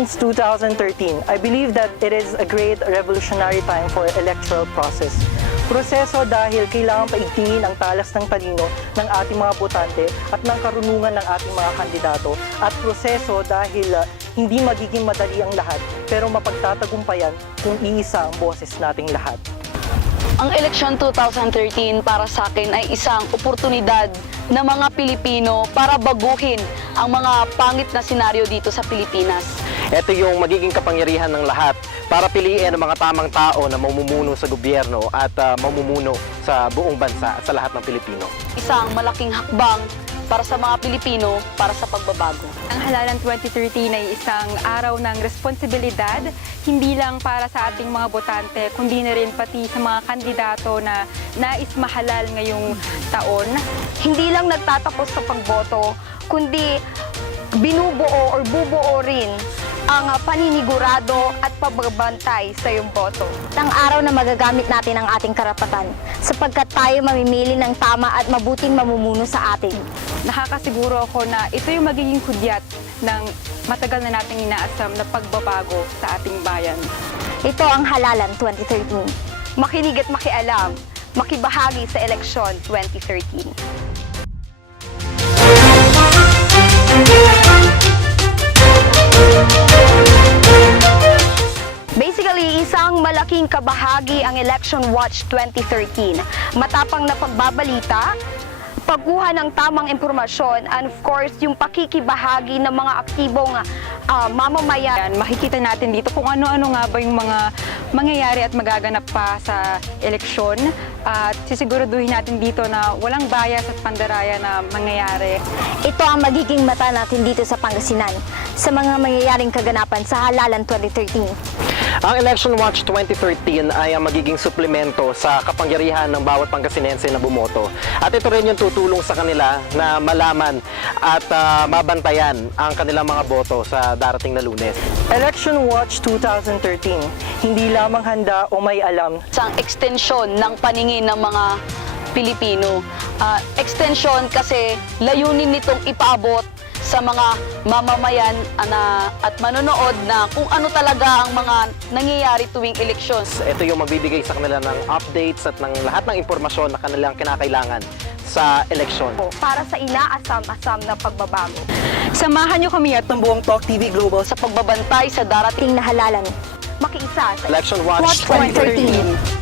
Since 2013, I believe that it is a great revolutionary time for electoral process. Proseso dahil kailangan paigtingin ang talas ng talino ng ating mga botante at ng karunungan ng ating mga kandidato. At proseso dahil hindi magiging madali ang lahat, pero mapagtatagumpayan kung iisa ang boses nating lahat. Ang eleksyon 2013 para sa akin ay isang oportunidad ng mga Pilipino para baguhin ang mga pangit na senaryo dito sa Pilipinas. Ito yung magiging kapangyarihan ng lahat para piliin ang mga tamang tao na mamumuno sa gobyerno at mamumuno sa buong bansa at sa lahat ng Pilipino. Isang malaking hakbang para sa mga Pilipino para sa pagbabago. Ang halalan 2013 ay isang araw ng responsibilidad, hindi lang para sa ating mga botante, kundi na rin pati sa mga kandidato na nais mahalal ngayong taon. Hindi lang nagtatapos sa pagboto, kundi binubuo or bubuo rin ang paninigurado at pagbabantay sa iyong boto. Ang araw na magagamit natin ang ating karapatan sapagkat tayo mamimili ng tama at mabuting mamumuno sa atin. Nakakasiguro ako na ito yung magiging hudyat ng matagal na nating inaasam na pagbabago sa ating bayan. Ito ang Halalan 2013. Makinig at makialam, makibahagi sa eleksyon 2013. Basically, isang malaking kabahagi ang Election Watch 2013. Matapang na pagbabalita, pagkuha ng tamang impormasyon, and of course, yung pakikibahagi ng mga aktibong mamamayan. Makikita natin dito kung ano-ano nga ba yung mga mangyayari at magaganap pa sa eleksyon. At sisiguraduhin natin dito na walang bias at pandaraya na mangyayari. Ito ang magiging mata natin dito sa Pangasinan sa mga mangyayaring kaganapan sa Halalan 2013. Ang Election Watch 2013 ay ang magiging suplemento sa kapangyarihan ng bawat Pangasinense na bumoto. At ito rin yung tutulong sa kanila na malaman at mabantayan ang kanilang mga boto sa darating na Lunes. Election Watch 2013, hindi lamang handa o may alam. Isang ekstensyon ng paningin ng mga Pilipino. Extension kasi layunin nitong ipaabot sa mga mamamayan at manonood na kung ano talaga ang mga nangyayari tuwing eleksyon. Ito yung magbibigay sa kanila ng updates at ng lahat ng impormasyon na kanilang kinakailangan sa eleksyon. Para sa inaasam-asam na pagbabago. Samahan niyo kami at Ng buong Talk TV Global Sa pagbabantay sa darating Ting na halalan, makiisa sa Election Watch 2013.